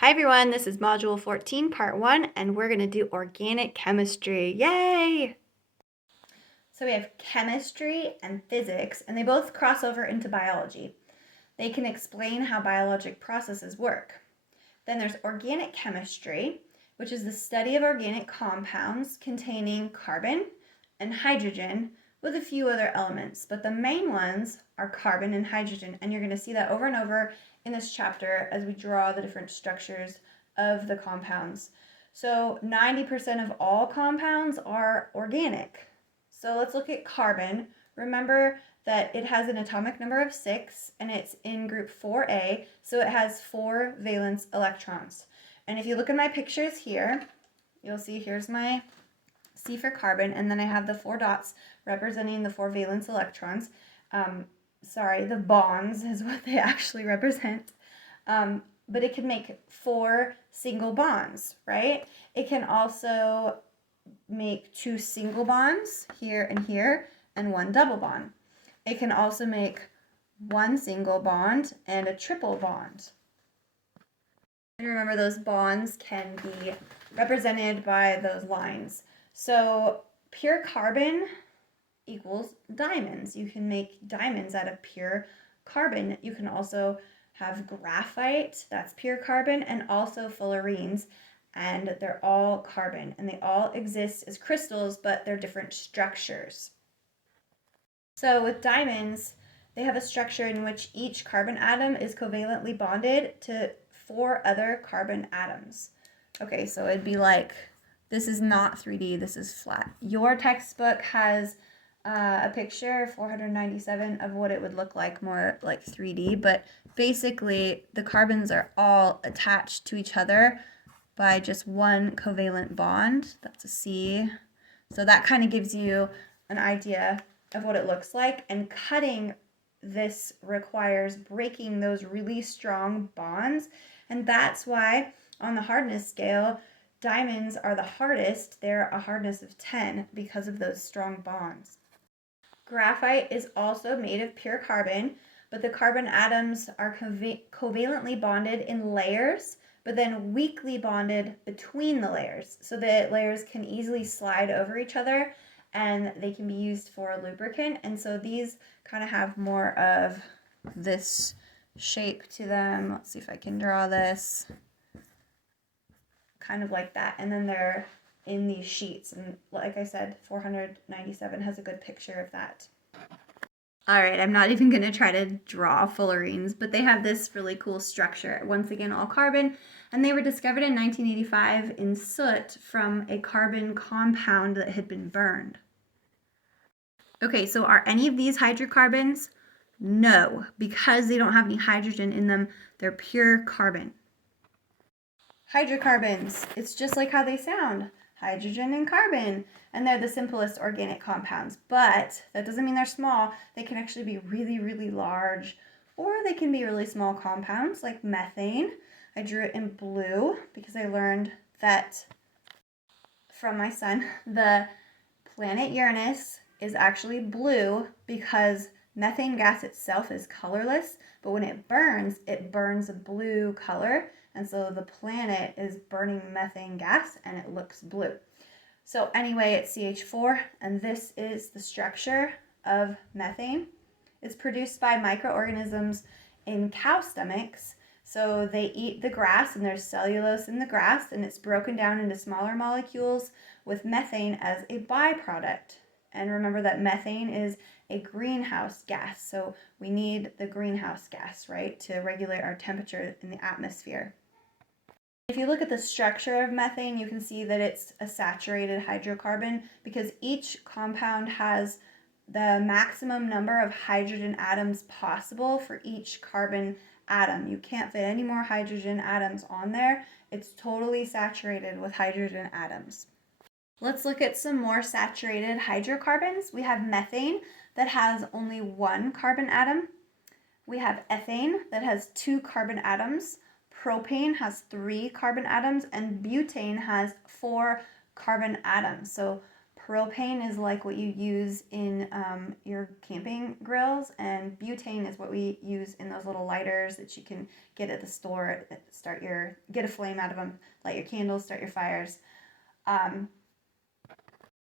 Hi everyone, this is Module 14, Part 1, and we're going to do organic chemistry. Yay! So we have chemistry and physics, and they both cross over into biology. They can explain how biologic processes work. Then there's organic chemistry, which is the study of organic compounds containing carbon and hydrogen with a few other elements, but the main ones are carbon and hydrogen, and you're going to see that over and over in this chapter as we draw the different structures of the compounds. So 90% of all compounds are organic. So let's look at carbon. Remember that it has an atomic number of 6 and it's in group 4A, so it has 4 valence electrons. And if you look at my pictures here, you'll see here's my C for carbon, and then I have the 4 dots representing the 4 valence electrons. The bonds is what they actually represent. But it can make 4 single bonds, right? It can also make 2 single bonds here and here and 1 double bond. It can also make 1 single bond and a triple bond. And remember, those bonds can be represented by those lines. So pure carbon equals diamonds. You can make diamonds out of pure carbon. You can also have graphite, that's pure carbon, and also fullerenes, and they're all carbon, and they all exist as crystals, but they're different structures. So with diamonds, they have a structure in which each carbon atom is covalently bonded to 4 other carbon atoms. Okay, so it'd be like, this is not 3D, this is flat. Your textbook has a picture, 497, of what it would look like more like 3D, but basically the carbons are all attached to each other by just 1 covalent bond. That's a C. So that kind of gives you an idea of what it looks like, and cutting this requires breaking those really strong bonds, and that's why on the hardness scale, diamonds are the hardest. They're a hardness of 10 because of those strong bonds. Graphite is also made of pure carbon, but the carbon atoms are covalently bonded in layers, but then weakly bonded between the layers, so that layers can easily slide over each other and they can be used for a lubricant. And so these kind of have more of this shape to them. Let's see if I can draw this. Kind of like that. And then they're in these sheets, and like I said, 497 has a good picture of that. All right, I'm not even going to try to draw fullerenes, but they have this really cool structure. Once again, all carbon, and they were discovered in 1985 in soot from a carbon compound that had been burned. Okay, so are any of these hydrocarbons? No, because they don't have any hydrogen in them. They're pure carbon. Hydrocarbons, it's just like how they sound. Hydrogen and carbon, and they're the simplest organic compounds, but that doesn't mean they're small. They can actually be really, really large, or they can be really small compounds like methane. I drew it in blue because I learned that from my son. The planet Uranus is actually blue because methane gas itself is colorless, but when it burns a blue color. And so the planet is burning methane gas and it looks blue. So anyway, it's CH4, and this is the structure of methane. It's produced by microorganisms in cow stomachs. So they eat the grass, and there's cellulose in the grass, and it's broken down into smaller molecules with methane as a byproduct. And remember that methane is a greenhouse gas, so we need the greenhouse gas, right, to regulate our temperature in the atmosphere. If you look at the structure of methane, you can see that it's a saturated hydrocarbon because each compound has the maximum number of hydrogen atoms possible for each carbon atom. You can't fit any more hydrogen atoms on there. It's totally saturated with hydrogen atoms. Let's look at some more saturated hydrocarbons. We have methane that has only 1 carbon atom. We have ethane that has 2 carbon atoms. Propane has 3 carbon atoms, and butane has 4 carbon atoms. So propane is like what you use in your camping grills, and butane is what we use in those little lighters that you can get at the store. Get a flame out of them, light your candles, start your fires.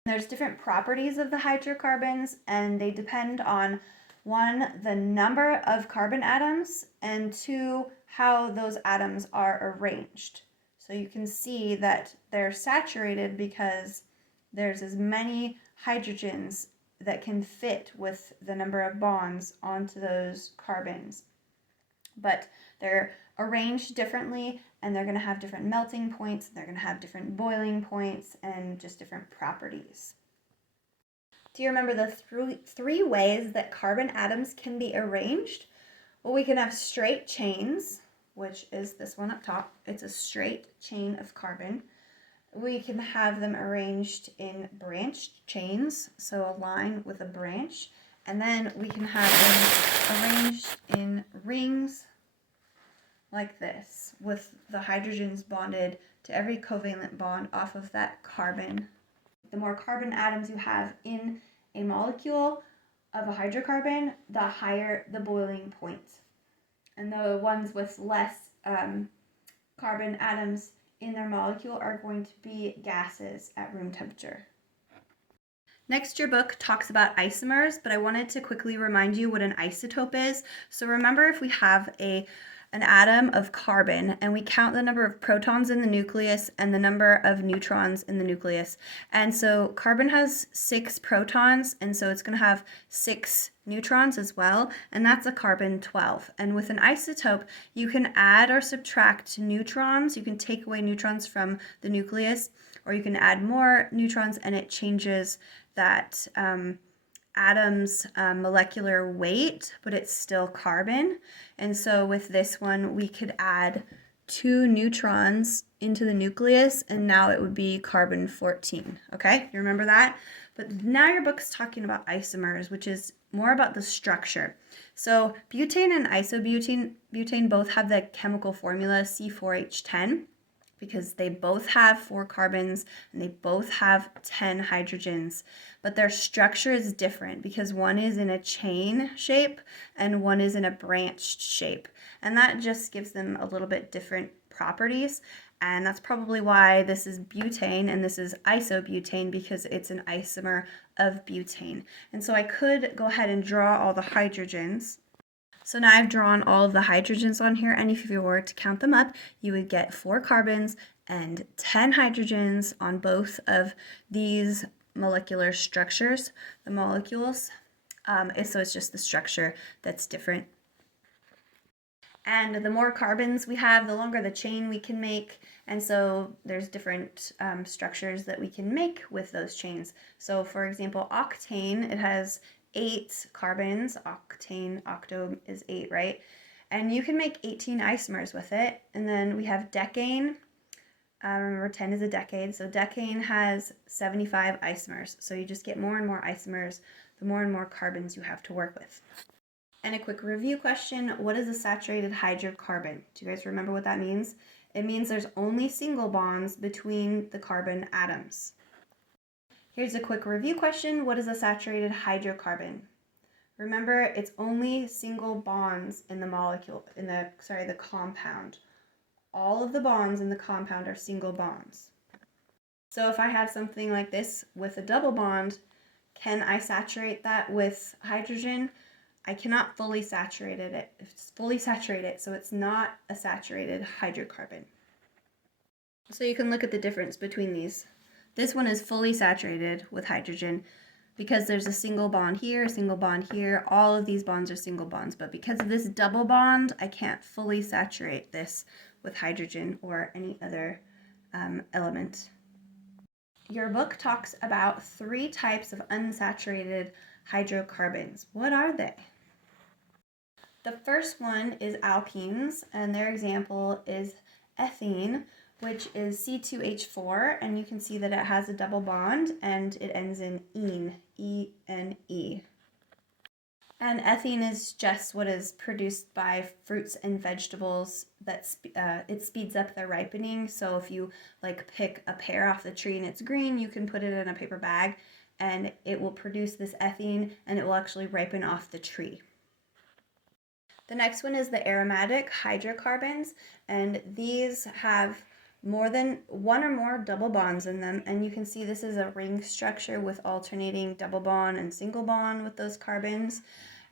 There's different properties of the hydrocarbons, and they depend on, one, the number of carbon atoms, and two, how those atoms are arranged. So you can see that they're saturated because there's as many hydrogens that can fit with the number of bonds onto those carbons. But they're arranged differently, and they're going to have different melting points, they're going to have different boiling points, and just different properties. Do you remember the three ways that carbon atoms can be arranged? Well, we can have straight chains, which is this one up top. It's a straight chain of carbon. We can have them arranged in branched chains, so a line with a branch. And then we can have them arranged in rings like this, with the hydrogens bonded to every covalent bond off of that carbon. The more carbon atoms you have in a molecule of a hydrocarbon, the higher the boiling point. And the ones with less carbon atoms in their molecule are going to be gases at room temperature. Next, your book talks about isomers, but I wanted to quickly remind you what an isotope is. So remember, if we have an atom of carbon and we count the number of protons in the nucleus and the number of neutrons in the nucleus. And so carbon has 6 protons, and so it's going to have 6 neutrons as well, and that's a carbon-12. And with an isotope, you can add or subtract neutrons. You can take away neutrons from the nucleus, or you can add more neutrons, and it changes that atom's molecular weight, but it's still carbon. And so with this one, we could add 2 neutrons into the nucleus, and now it would be carbon-14. Okay, you remember that? But now your book's talking about isomers, which is more about the structure. So butane and isobutane both have the chemical formula C4H10, because they both have 4 carbons and they both have 10 hydrogens, but their structure is different because one is in a chain shape and one is in a branched shape, and that just gives them a little bit different properties. And that's probably why this is butane and this is isobutane, because it's an isomer of butane. And so I could go ahead and draw all the hydrogens. So now I've drawn all of the hydrogens on here, and if you were to count them up, you would get 4 carbons and 10 hydrogens on both of these molecular structures, the molecules. So it's just the structure that's different. And the more carbons we have, the longer the chain we can make, and so there's different structures that we can make with those chains. So for example, octane, it has 8 carbons. Octane, octo is 8, right? And you can make 18 isomers with it. And then we have decane. Remember, 10 is a decade, so decane has 75 isomers. So you just get more and more isomers the more and more carbons you have to work with. And a quick review question: what is a saturated hydrocarbon? Do you guys remember what that means? It means there's only single bonds between the carbon atoms. Here's a quick review question: what is a saturated hydrocarbon? Remember, it's only single bonds in the molecule, the compound. All of the bonds in the compound are single bonds. So if I have something like this with a double bond, can I saturate that with hydrogen? I cannot fully saturate it. It's fully saturated, so it's not a saturated hydrocarbon. So you can look at the difference between these. This one is fully saturated with hydrogen because there's a single bond here, a single bond here. All of these bonds are single bonds, but because of this double bond, I can't fully saturate this with hydrogen or any other element. Your book talks about 3 types of unsaturated hydrocarbons. What are they? The first one is alkenes, and their example is ethene, which is C2H4, and you can see that it has a double bond and it ends in ene, E-N-E. And ethene is just what is produced by fruits and vegetables that it speeds up their ripening. So if you like pick a pear off the tree and it's green, you can put it in a paper bag and it will produce this ethene and it will actually ripen off the tree. The next one is the aromatic hydrocarbons, and these have more than one or more double bonds in them, and you can see this is a ring structure with alternating double bond and single bond with those carbons,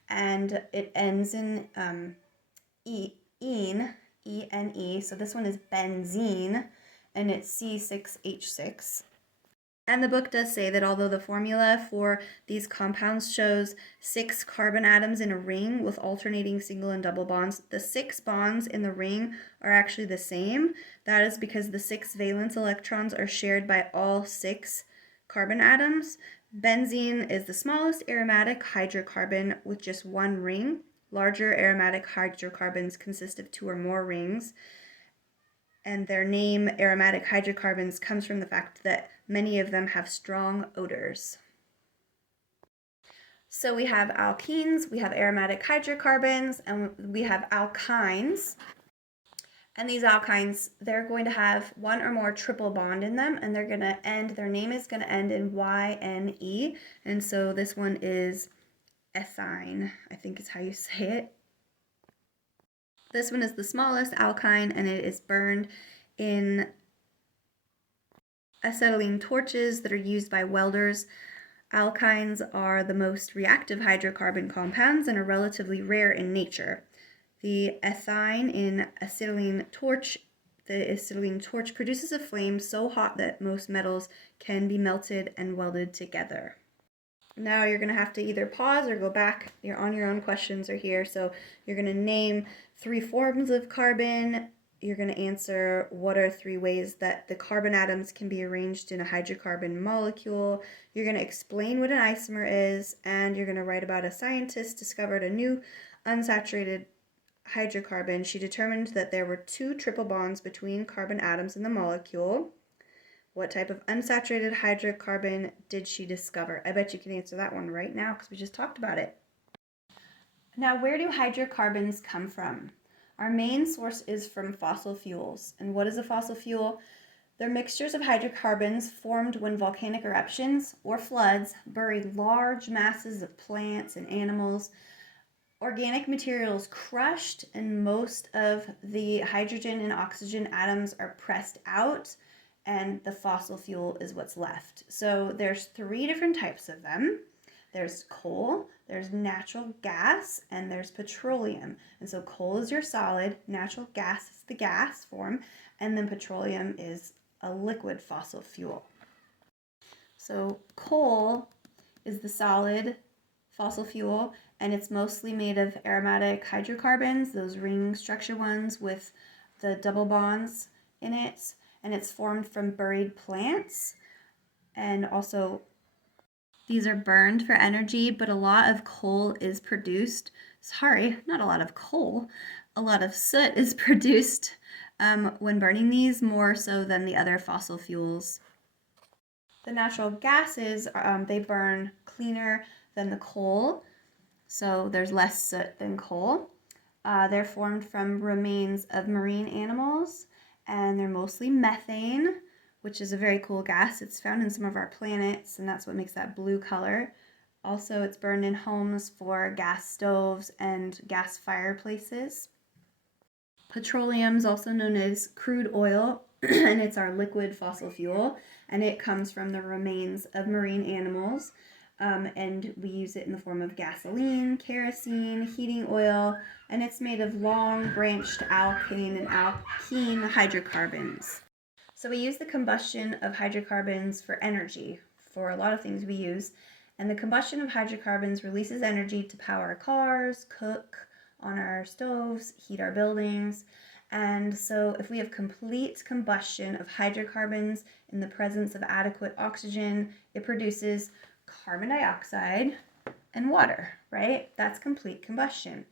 and it ends in E-N-E, so this one is benzene, and it's C6H6. And the book does say that although the formula for these compounds shows 6 carbon atoms in a ring with alternating single and double bonds, the 6 bonds in the ring are actually the same. That is because the 6 valence electrons are shared by all 6 carbon atoms. Benzene is the smallest aromatic hydrocarbon with just 1 ring. Larger aromatic hydrocarbons consist of 2 or more rings. And their name, aromatic hydrocarbons, comes from the fact that many of them have strong odors. So we have alkenes, we have aromatic hydrocarbons, and we have alkynes. And these alkynes, they're going to have 1 or more triple bond in them, and they're going to end, their name is going to end in Y-N-E. And so this one is ethyne, I think is how you say it. This one is the smallest alkyne, and it is burned in acetylene torches that are used by welders. Alkynes are the most reactive hydrocarbon compounds and are relatively rare in nature. The ethyne in acetylene torch, the acetylene torch produces a flame so hot that most metals can be melted and welded together. Now you're going to have to either pause or go back. You're on your own, questions are here. So you're going to name 3 forms of carbon. You're going to answer what are 3 ways that the carbon atoms can be arranged in a hydrocarbon molecule. You're going to explain what an isomer is, and you're going to write about a scientist discovered a new unsaturated hydrocarbon. She determined that there were 2 triple bonds between carbon atoms in the molecule. What type of unsaturated hydrocarbon did she discover? I bet you can answer that one right now because we just talked about it. Now, where do hydrocarbons come from? Our main source is from fossil fuels. And what is a fossil fuel? They're mixtures of hydrocarbons formed when volcanic eruptions or floods buried large masses of plants and animals. Organic materials crushed, and most of the hydrogen and oxygen atoms are pressed out, and the fossil fuel is what's left. So there's 3 different types of them. There's coal, there's natural gas, and there's petroleum. And so coal is your solid, natural gas is the gas form, and then petroleum is a liquid fossil fuel. So coal is the solid fossil fuel, and it's mostly made of aromatic hydrocarbons, those ring structure ones with the double bonds in it. And it's formed from buried plants, and also these are burned for energy, but a lot of coal is produced. Sorry, not a lot of coal. A lot of soot is produced when burning these, more so than the other fossil fuels. The natural gases, they burn cleaner than the coal, so there's less soot than coal. They're formed from remains of marine animals, and they're mostly methane, which is a very cool gas. It's found in some of our planets, and that's what makes that blue color. Also, it's burned in homes for gas stoves and gas fireplaces. Petroleum is also known as crude oil, and it's our liquid fossil fuel, and it comes from the remains of marine animals. And we use it in the form of gasoline, kerosene, heating oil, and it's made of long branched alkane and alkene hydrocarbons. So we use the combustion of hydrocarbons for energy, for a lot of things we use, and the combustion of hydrocarbons releases energy to power cars, cook on our stoves, heat our buildings. And so if we have complete combustion of hydrocarbons in the presence of adequate oxygen, it produces carbon dioxide and water, right? That's complete combustion.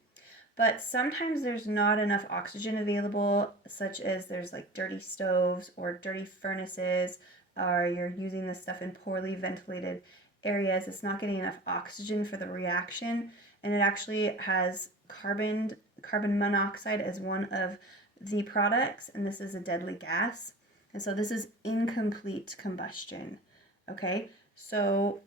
But sometimes there's not enough oxygen available, such as there's like dirty stoves or dirty furnaces, or you're using this stuff in poorly ventilated areas. It's not getting enough oxygen for the reaction, and it actually has carbon monoxide as one of the products, and this is a deadly gas. And so this is incomplete combustion. Okay, so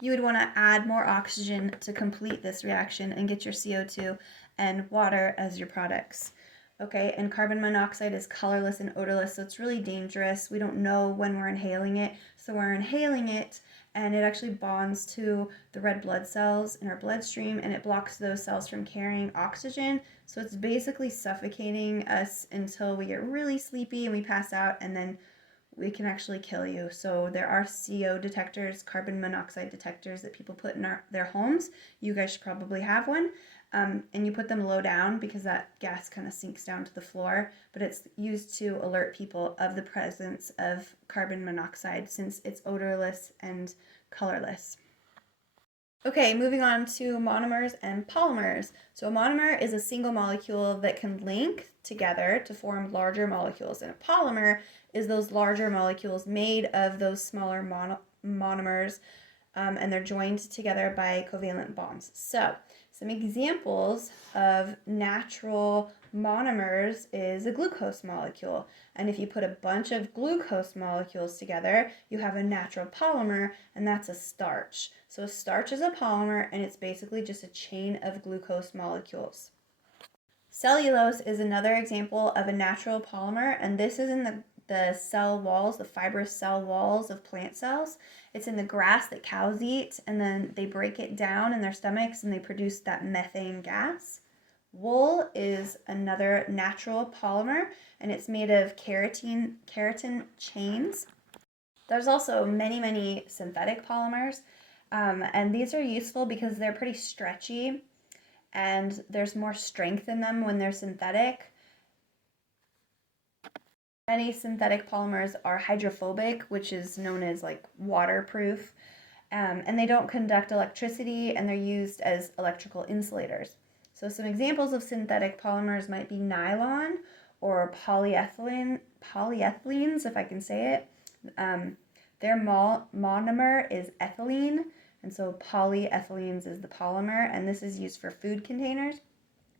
you would want to add more oxygen to complete this reaction and get your CO2 and water as your products. Okay, and carbon monoxide is colorless and odorless, so it's really dangerous. We don't know when we're inhaling it, so we're inhaling it, and it actually bonds to the red blood cells in our bloodstream, and it blocks those cells from carrying oxygen. So it's basically suffocating us until we get really sleepy and we pass out, and then we can actually kill you. So there are CO detectors, carbon monoxide detectors that people put in their homes. You guys should probably have one. And you put them low down because that gas kind of sinks down to the floor, but it's used to alert people of the presence of carbon monoxide since it's odorless and colorless. Okay, moving on to monomers and polymers. So a monomer is a single molecule that can link together to form larger molecules, and a polymer is those larger molecules made of those smaller monomers, and they're joined together by covalent bonds. So some examples of natural monomers is a glucose molecule. And if you put a bunch of glucose molecules together, you have a natural polymer, and that's a starch. So a starch is a polymer, and it's basically just a chain of glucose molecules. Cellulose is another example of a natural polymer, and this is in the cell walls, the fibrous cell walls of plant cells. It's in the grass that cows eat, and then they break it down in their stomachs and they produce that methane gas. Wool is another natural polymer, and it's made of keratin chains. There's also many synthetic polymers, and these are useful because they're pretty stretchy and there's more strength in them when they're synthetic. Many synthetic polymers are hydrophobic, which is known as like waterproof, and they don't conduct electricity, and they're used as electrical insulators. So some examples of synthetic polymers might be nylon or polyethylenes, if I can say it. Their monomer is ethylene, and so polyethylenes is the polymer, and this is used for food containers.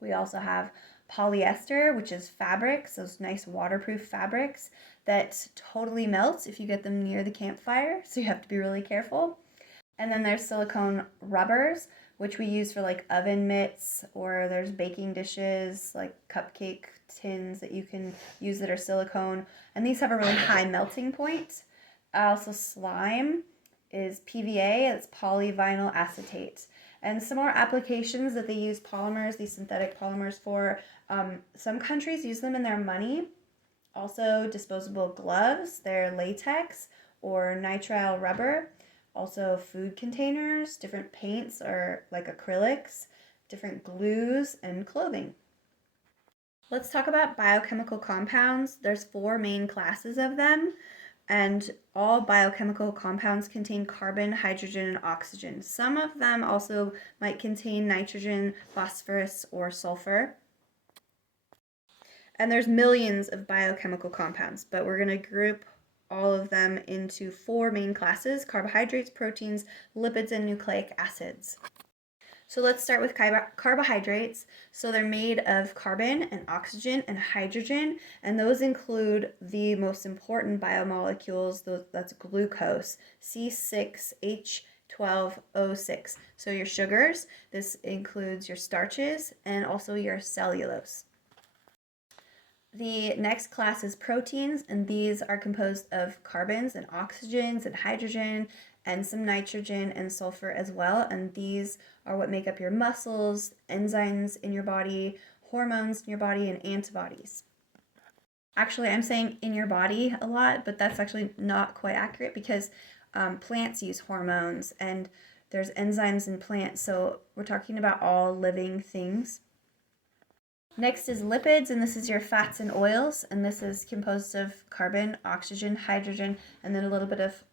We also have polyester, which is fabrics, those nice waterproof fabrics that totally melt if you get them near the campfire, so you have to be really careful. And then there's silicone rubbers, which we use for like oven mitts, or there's baking dishes, like cupcake tins that you can use that are silicone, and these have a really high melting point. Also slime is PVA, it's polyvinyl acetate. And some more applications that they use polymers, these synthetic polymers for, some countries use them in their money. Also disposable gloves, they're latex or nitrile rubber. Also food containers, different paints or like acrylics, different glues, and clothing. Let's talk about biochemical compounds. There's 4 main classes of them, and all biochemical compounds contain carbon, hydrogen, and oxygen. Some of them also might contain nitrogen, phosphorus, or sulfur. And there's millions of biochemical compounds, but we're going to group all of them into 4 main classes: carbohydrates, proteins, lipids, and nucleic acids. So let's start with carbohydrates. So they're made of carbon and oxygen and hydrogen, and those include the most important biomolecules. That's glucose, C6H12O6. So your sugars, this includes your starches, and also your cellulose. The next class is proteins, and these are composed of carbons and oxygens and hydrogen and some nitrogen and sulfur as well, and these are what make up your muscles, enzymes in your body, hormones in your body, and antibodies. Actually, I'm saying in your body a lot, but that's actually not quite accurate because plants use hormones and there's enzymes in plants, so we're talking about all living things. Next is lipids, and this is your fats and oils, and this is composed of carbon, oxygen, hydrogen, and then a little bit of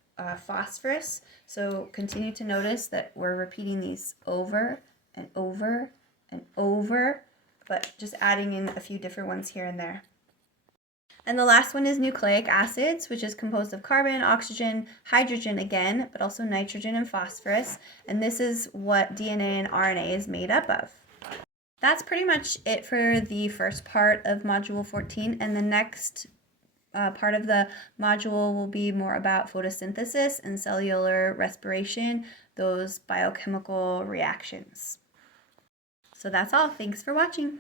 phosphorus. So continue to notice that we're repeating these over and over and over, but just adding in a few different ones here and there. And the last one is nucleic acids, which is composed of carbon, oxygen, hydrogen again, but also nitrogen and phosphorus. And this is what DNA and RNA is made up of. That's pretty much it for the first part of Module 14. And the next part of the module will be more about photosynthesis and cellular respiration, those biochemical reactions. So that's all. Thanks for watching.